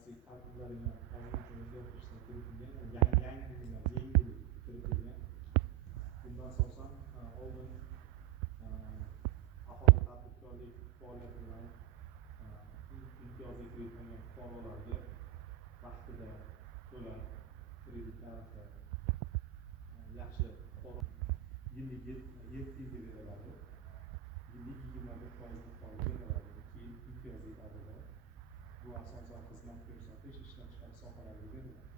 siyosiy tartiblarga qonun uchun o'zgartirishlar kiritilgan, yangilik kiritilgan. Bunda asosan oldin aholi tadbirkorlik faoliyati bilan imtiyozli kreditlangan fuqarolarga vaqtida to'lab kreditlarni yaxshi fuqaro yillik 7 yilga beriladi. Yillik 21% miqdorida beriladi. 2 yil imtiyozli davrda. Bu asosan xizmat ko'rsatish, ishlab chiqarish sohalariga beriladi.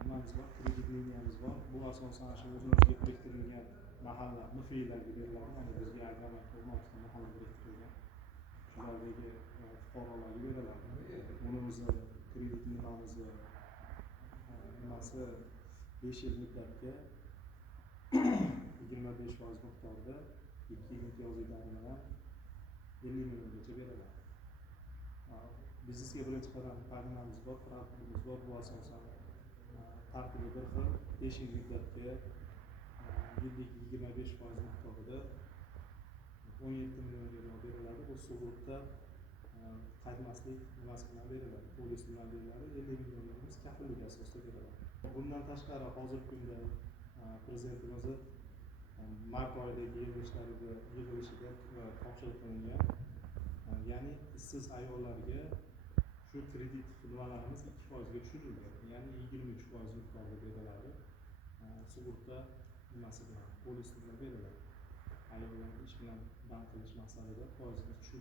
Nimamiz bor, kredit liniyamiz bor. Bu asosan shu o'zimizga biriktirilgan mahalla MFI'larga beriladi. Mana bizga agrar xizmatda mahalla biriktirilgan shulardagi fuqarolarga beriladi. Buni o'zi kredit nimamizni nimasi 5 yil muddatga 25% miqdorida 2 yil imtiyozli davr bilan 50 milliongacha beriladi. Biznesga birinchi qadam qadamimiz bor, fraktimiz bor. Bu asosan tartibi bir xil 5 yil muddatga yillik 25% miqdorida 17 millionga beriladi. Bu sug'urta qaytmaslik nimasi bilan beriladi, polis bilan beriladi. 50 millionimiz kafillik asosida beriladi. Bundan tashqari hozirgi kunda prezidentimiz mart oyidagi yig'ilishida topshiriq qilingan. Ya'ni ishsiz ayollarga shu kredit nimalarimiz 2% ga tushirilgan. Ya'ni 23% miqdorida beriladi. Sug'urta nimasi bilan, polis bilan beriladi. Ayollarni ish bilan band qilish maqsadida foizini tushirib